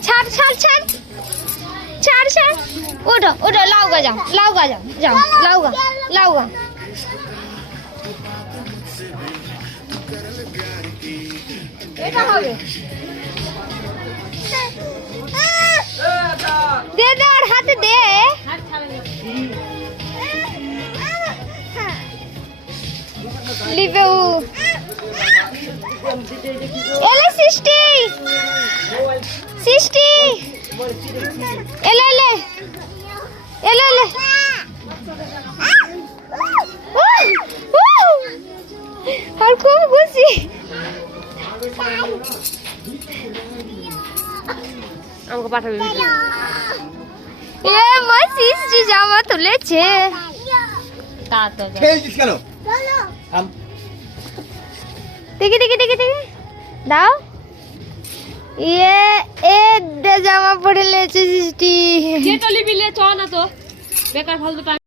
ছাড় ছাড় ছাড় ছাড় ছাড় ওঠো ওঠো লাউগা যাও লাউগা যাও যাও লাউগা লাউগা এটা হবে দে দে আর হাতে দে লিবেউ এলে সৃষ্টি সৃষ্টি এলে এলে এলে এলে আর খুব খুশি আমাকে পাঠাবে এ মা সৃষ্টি জামা তুলেছে তা তো খেয়েছিস কেন দেখি দেখি দেখি দেখি দাও ইয়ে এ জামা পরে লেছে সৃষ্টি যেটা লিবি লে চ না তো বেকার ফালতু